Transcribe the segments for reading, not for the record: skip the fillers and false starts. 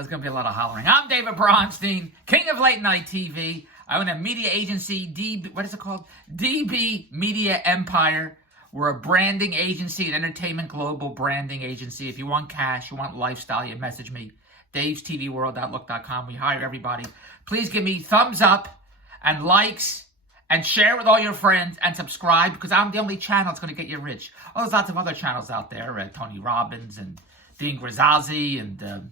There's going to be a lot of hollering. I'm David Bronstein, king of late night TV. I own a media agency, DB Media Empire. We're a branding agency, an entertainment global branding agency. If you want cash, you want lifestyle, you message me. DavesTVWorld.look.com. We hire everybody. Please give me thumbs up and likes and share with all your friends and subscribe, because I'm the only channel that's going to get you rich. Oh, there's lots of other channels out there, Tony Robbins and Dean Grazazzi and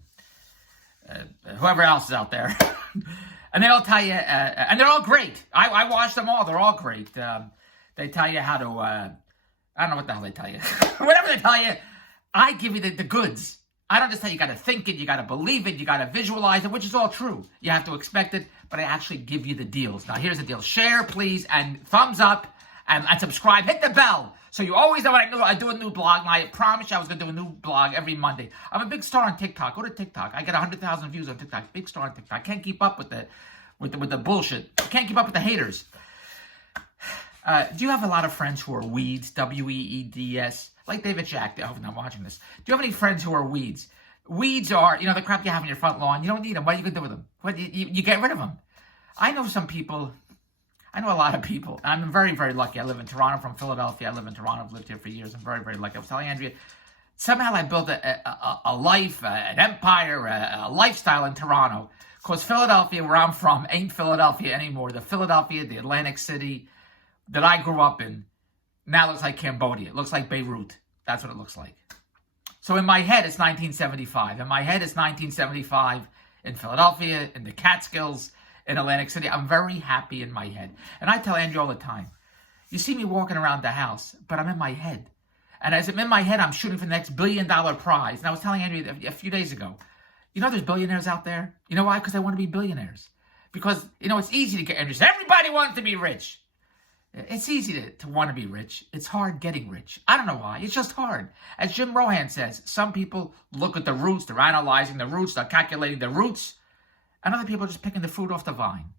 whoever else is out there. And they all tell you, and they're all great. I watch them all. They're all great. They tell you how to, I don't know what the hell they tell you. Whatever they tell you, I give you the goods. I don't just tell you, you got to think it, you got to believe it, you got to visualize it, which is all true. You have to expect it, but I actually give you the deals. Now, here's the deal. Share, please, and thumbs up, and subscribe. Hit the bell, so you always know when I do a new blog. And I promised you I was going to do a new blog every Monday. I'm a big star on TikTok. Go to TikTok. I get 100,000 views on TikTok. Big star on TikTok. I can't keep up with the bullshit. I can't keep up with the haters. Do you have a lot of friends who are weeds? W-E-E-D-S? Like David Jack. I hope I'm watching this. Do you have any friends who are weeds? Weeds are, the crap you have in your front lawn. You don't need them. What are you going to do with them? You get rid of them. I know some people. I know a lot of people. I'm very, very lucky. I live in Toronto, from Philadelphia. I live in Toronto. I've lived here for years. I'm very, very lucky. I was telling Andrea, somehow I built a life, an empire, a lifestyle in Toronto. Because Philadelphia, where I'm from, ain't Philadelphia anymore. The Philadelphia, the Atlantic City that I grew up in, now looks like Cambodia. It looks like Beirut. That's what it looks like. So in my head, it's 1975. In my head, it's 1975 in Philadelphia, in the Catskills, in Atlantic City. I'm very happy in my head. And I tell Andrew all the time, you see me walking around the house, but I'm in my head. And as I'm in my head, I'm shooting for the next $1 billion prize. And I was telling Andrew a few days ago, there's billionaires out there. You know why? Because they want to be billionaires. Because, it's easy to get rich. Everybody wants to be rich. It's easy to want to be rich. It's hard getting rich. I don't know why. It's just hard. As Jim Rohan says, some people look at the roots. They're analyzing the roots. They're calculating the roots. And other people are just picking the fruit off the vine.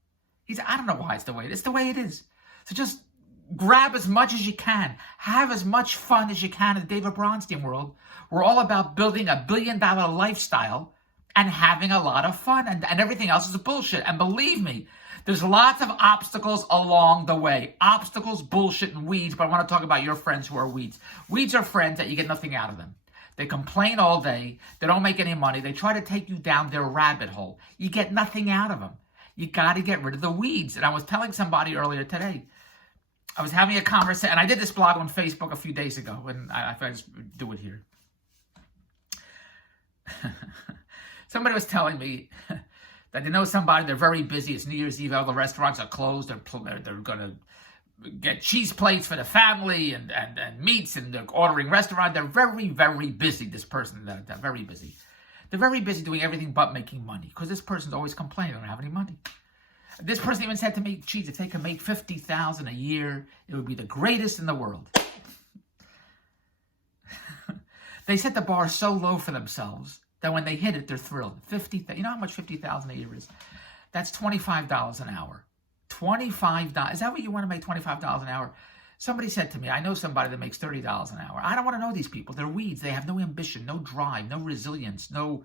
I don't know why it's the way it is. It's the way it is. So just grab as much as you can. Have as much fun as you can in the David Bronstein world. We're all about building $1 billion lifestyle and having a lot of fun. And everything else is bullshit. And believe me, there's lots of obstacles along the way. Obstacles, bullshit, and weeds. But I want to talk about your friends who are weeds. Weeds are friends that you get nothing out of them. They complain all day. They don't make any money. They try to take you down their rabbit hole. You get nothing out of them. You got to get rid of the weeds. And I was telling somebody earlier today, I was having a conversation, and I did this blog on Facebook a few days ago, and I thought I'd just do it here. Somebody was telling me that they know somebody, they're very busy. It's New Year's Eve, all the restaurants are closed. They're going to get cheese plates for the family and meats, and they're ordering restaurant. They're very, very busy, this person. They're very busy. They're very busy doing everything but making money, because this person's always complaining they don't have any money. This person even said to me, geez, if they could make $50,000 a year, it would be the greatest in the world. They set the bar so low for themselves that when they hit it, they're thrilled. You know how much $50,000 a year is? That's $25 an hour. $25. Is that what you want to make, $25 an hour? Somebody said to me, I know somebody that makes $30 an hour. I don't want to know these people. They're weeds. They have no ambition, no drive, no resilience, no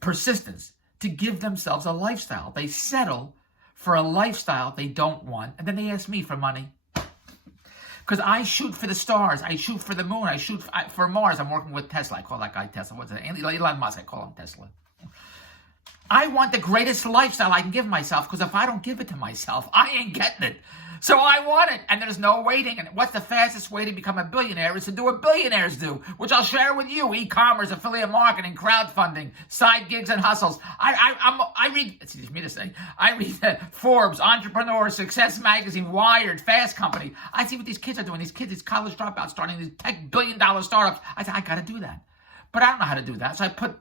persistence to give themselves a lifestyle. They settle for a lifestyle they don't want, and then they ask me for money. Because I shoot for the stars. I shoot for the moon. I shoot for Mars. I'm working with Tesla. I call that guy Tesla. What's it? Elon Musk. I call him Tesla. I want the greatest lifestyle I can give myself, because if I don't give it to myself, I ain't getting it. So I want it, and there's no waiting. And what's the fastest way to become a billionaire is to do what billionaires do, which I'll share with you: e-commerce, affiliate marketing, crowdfunding, side gigs, and hustles. I read, it's easy for me to say, I read Forbes, Entrepreneur, Success Magazine, Wired, Fast Company. I see what these kids are doing. These kids, these college dropouts, starting these tech billion-dollar startups. I say, I got to do that. But I don't know how to do that. So I put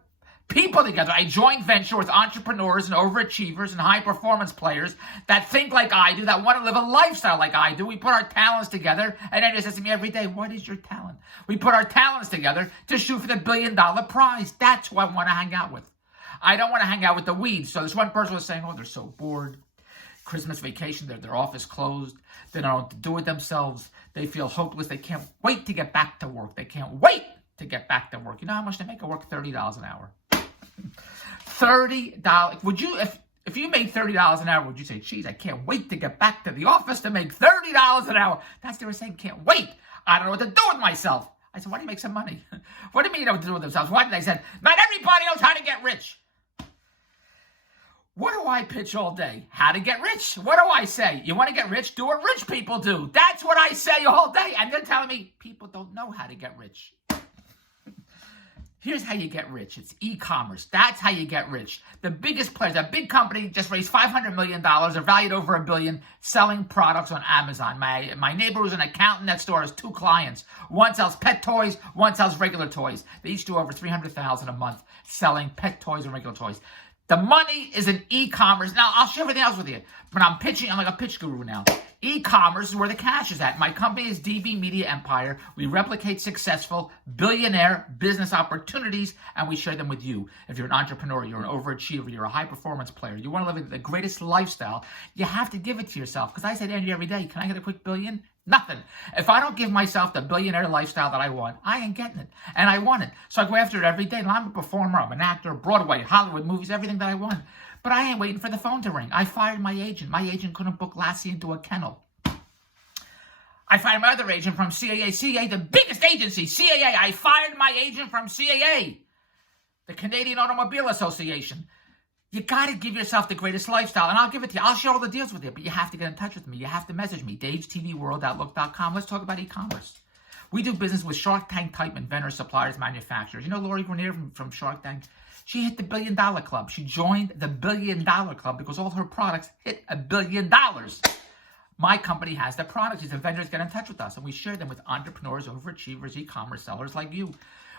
people together. I joint venture with entrepreneurs and overachievers and high-performance players that think like I do, that want to live a lifestyle like I do. We put our talents together, and Andrew says to me every day, what is your talent? We put our talents together to shoot for the $1 billion prize. That's who I want to hang out with. I don't want to hang out with the weeds. So this one person was saying, oh, they're so bored. Christmas vacation, their office closed. They don't know what to do with themselves. They feel hopeless. They can't wait to get back to work. They can't wait to get back to work. You know how much they make? I work $30 an hour. $30. Would you, if you made $30 an hour, would you say, geez, I can't wait to get back to the office to make $30 an hour? That's what they were saying, can't wait. I don't know what to do with myself. I said, why do you make some money? What do you mean you know what to do with themselves? Why did they say, not everybody knows how to get rich. What do I pitch all day? How to get rich. What do I say? You want to get rich? Do what rich people do. That's what I say all day. And they're telling me people don't know how to get rich. Here's how you get rich. It's e-commerce. That's how you get rich. The biggest players, a big company just raised $500 million. They're valued over $1 billion, selling products on Amazon. My neighbor who's an accountant next door has 2 clients. One sells pet toys, one sells regular toys. They each do over $300,000 a month selling pet toys and regular toys. The money is in e-commerce. Now, I'll share everything else with you, but I'm like a pitch guru now. E-commerce is where the cash is at. My company is DB Media Empire. We replicate successful billionaire business opportunities, and we share them with you. If you're an entrepreneur, you're an overachiever, you're a high-performance player, you want to live the greatest lifestyle, you have to give it to yourself. Because I say to Andy every day, can I get a quick billion? Nothing. If I don't give myself the billionaire lifestyle that I want, I ain't getting it. And I want it. So I go after it every day. Now, I'm a performer. I'm an actor, Broadway, Hollywood movies, everything that I want. But I ain't waiting for the phone to ring. I fired my agent. My agent couldn't book Lassie into a kennel. I fired my other agent from CAA. CAA, the biggest agency, CAA. I fired my agent from CAA, the Canadian Automobile Association. You got to give yourself the greatest lifestyle, and I'll give it to you. I'll share all the deals with you, but you have to get in touch with me. You have to message me, DavesTVWorld@Outlook.com. Let's talk about e-commerce. We do business with Shark Tank type inventors, suppliers, manufacturers. You know Lori Grenier from Shark Tank? She hit the $1 billion club. She joined the $1 billion club because all her products hit $1 billion. My company has the products. These inventors get in touch with us, and we share them with entrepreneurs, overachievers, e-commerce sellers like you.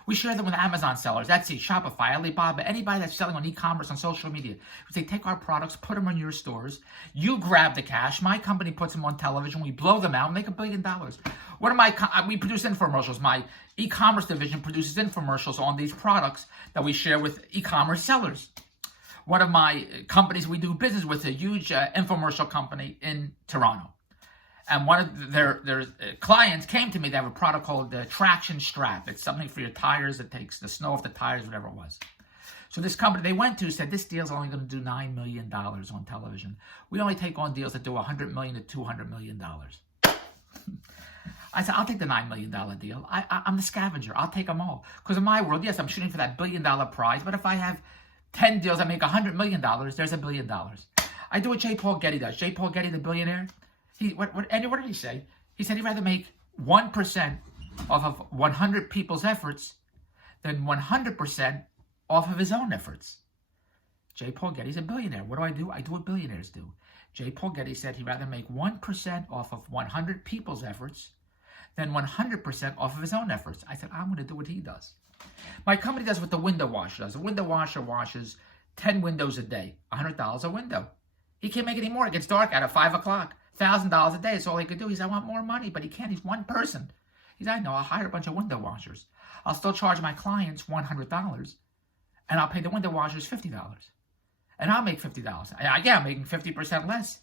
We share them with Amazon sellers, Etsy, Shopify, Alibaba, anybody that's selling on e-commerce on social media. We say, take our products, put them in your stores. You grab the cash. My company puts them on television. We blow them out and make $1 billion. We produce infomercials. My e-commerce division produces infomercials on these products that we share with e-commerce sellers. One of my companies we do business with, a huge infomercial company in Toronto. And one of their clients came to me. They have a product called the Traction Strap. It's something for your tires that takes the snow off the tires, whatever it was. So this company they went to said, this deal's only going to do $9 million on television. We only take on deals that do $100 million to $200 million. I said, I'll take the $9 million deal. I'm the scavenger. I'll take them all. Because in my world, yes, I'm shooting for that $1 billion prize. But if I have 10 deals that make $100 million, there's $1 billion. I do what J. Paul Getty does. J. Paul Getty, the billionaire. Andy, what did he say? He said he'd rather make 1% off of 100 people's efforts than 100% off of his own efforts. J. Paul Getty's a billionaire. What do? I do what billionaires do. J. Paul Getty said he'd rather make 1% off of 100 people's efforts than 100% off of his own efforts. I said, I'm going to do what he does. My company does what the window washer does. The window washer washes 10 windows a day, $100 a window. He can't make any more. It gets dark out at 5 o'clock. $1,000 a day is all he could do. He said, I want more money, but he can't. He's one person. He said, I know, I'll hire a bunch of window washers. I'll still charge my clients $100, and I'll pay the window washers $50. And I'll make $50. I'm making 50% less.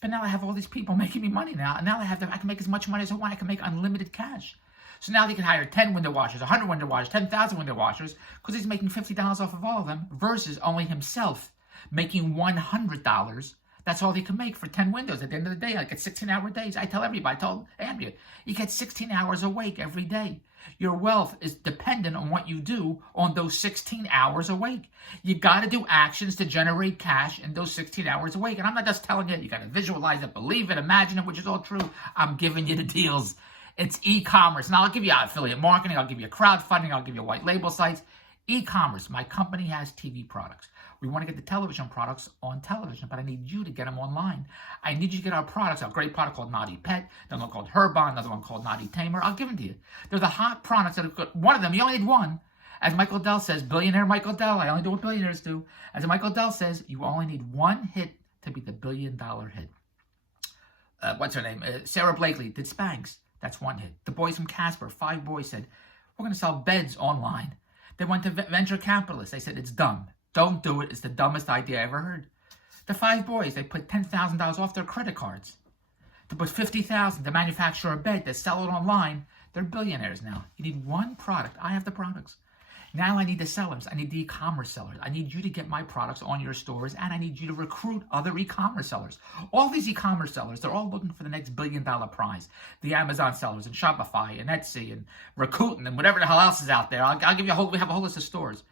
But now I have all these people making me money now. And now I can make as much money as I want. I can make unlimited cash. So now they can hire 10 window washers, 100 window washers, 10,000 window washers, because he's making $50 off of all of them, versus only himself making $100. That's all he can make for 10 windows. At the end of the day, like at 16-hour days. I tell everybody, I told Andrea, you get 16 hours awake every day. Your wealth is dependent on what you do on those 16 hours awake. You got to do actions to generate cash in those 16 hours awake. And I'm not just telling you, you got to visualize it, believe it, imagine it, which is all true. I'm giving you the deals. It's e-commerce. And I'll give you affiliate marketing. I'll give you crowdfunding. I'll give you white label sites. E-commerce. My company has TV products. We want to get the television products on television, but I need you to get them online. I need you to get our products, a great product called Naughty Pet, another one called Herbon, another one called Naughty Tamer. I'll give them to you. They're the hot products that have got one of them. You only need one. As Michael Dell says, billionaire Michael Dell, I only do what billionaires do. As Michael Dell says, you only need one hit to be the $1 billion hit. What's her name? Sarah Blakely did Spanx. That's one hit. The boys from Casper, 5 boys said, we're going to sell beds online. They went to venture capitalists. They said, it's dumb. Don't do it. It's the dumbest idea I ever heard. The 5 boys, they put $10,000 off their credit cards. To put $50,000 to manufacture a bed, to sell it online. They're billionaires now. You need one product. I have the products. Now I need the sellers. I need the e-commerce sellers. I need you to get my products on your stores, and I need you to recruit other e-commerce sellers. All these e-commerce sellers, they're all looking for the next billion-dollar prize. The Amazon sellers and Shopify and Etsy and Rakuten and whatever the hell else is out there. I'll give you we have a whole list of stores.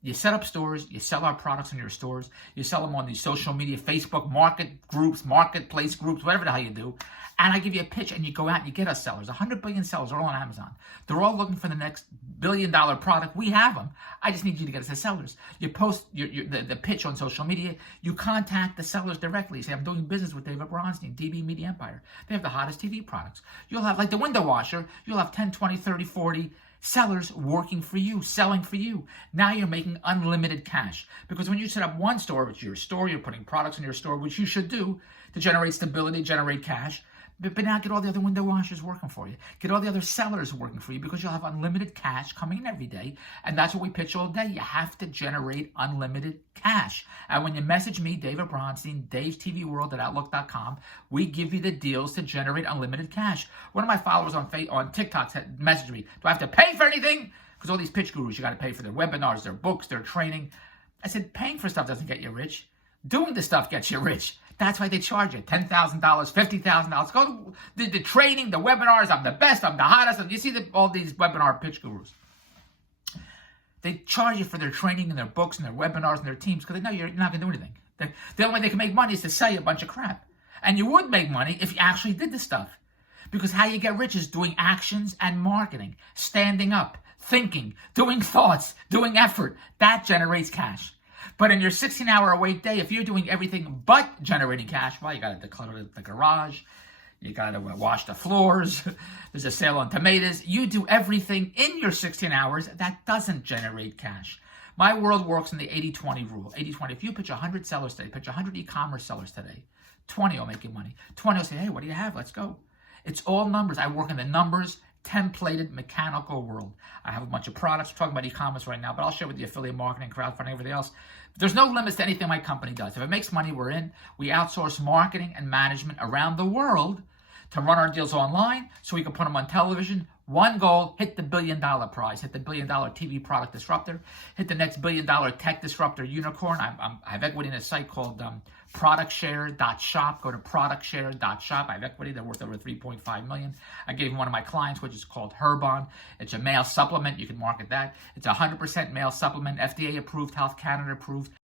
You set up stores, you sell our products in your stores, you sell them on these social media, Facebook, market groups, marketplace groups, whatever the hell you do. And I give you a pitch and you go out and you get us sellers. 100 billion sellers are all on Amazon. They're all looking for the next billion-dollar product. We have them. I just need you to get us as sellers. You post the pitch on social media. You contact the sellers directly. You say, I'm doing business with David Bronstein, DB Media Empire. They have the hottest TV products. You'll have, like the window washer, you'll have 10, 20, 30, 40 sellers working for you, selling for you. Now you're making unlimited cash. Because when you set up one store, which is your store, you're putting products in your store, which you should do to generate stability, generate cash. But now get all the other window washers working for you. Get all the other sellers working for you because you'll have unlimited cash coming in every day. And that's what we pitch all day. You have to generate unlimited cash. And when you message me, David Bronstein, davestvworld@outlook.com, we give you the deals to generate unlimited cash. One of my followers on TikTok said, messaged me, do I have to pay for anything? Because all these pitch gurus, you got to pay for their webinars, their books, their training. I said, paying for stuff doesn't get you rich. Doing the stuff gets you rich. That's why they charge you $10,000, $50,000. Go to the training, the webinars. I'm the best. I'm the hottest. You see all these webinar pitch gurus. They charge you for their training and their books and their webinars and their teams because they know you're not going to do anything. The only way they can make money is to sell you a bunch of crap. And you would make money if you actually did the stuff. Because how you get rich is doing actions and marketing, standing up, thinking, doing thoughts, doing effort. That generates cash. But in your 16-hour-a-week day, if you're doing everything but generating cash, well, you got to declutter the garage, you got to wash the floors, there's a sale on tomatoes. You do everything in your 16 hours that doesn't generate cash. My world works in the 80-20 rule. 80-20, if you pitch 100 sellers today, pitch 100 e-commerce sellers today, 20 will make you money. 20 will say, hey, what do you have? Let's go. It's all numbers. I work in the numbers, templated, mechanical world. I have a bunch of products. We're talking about e-commerce right now, but I'll share with you affiliate marketing, crowdfunding, everything else. There's no limits to anything my company does. If it makes money, we're in. We outsource marketing and management around the world to run our deals online so we can put them on television. One goal, hit the billion-dollar prize, hit the billion-dollar TV product disruptor, hit the next billion-dollar tech disruptor unicorn. I have equity in a site called productshare.shop. Go to productshare.shop. I have equity. They're worth over $3.5 million. I gave one of my clients, which is called Herbon. It's a male supplement. You can market that. It's a 100% male supplement, FDA approved, Health Canada approved.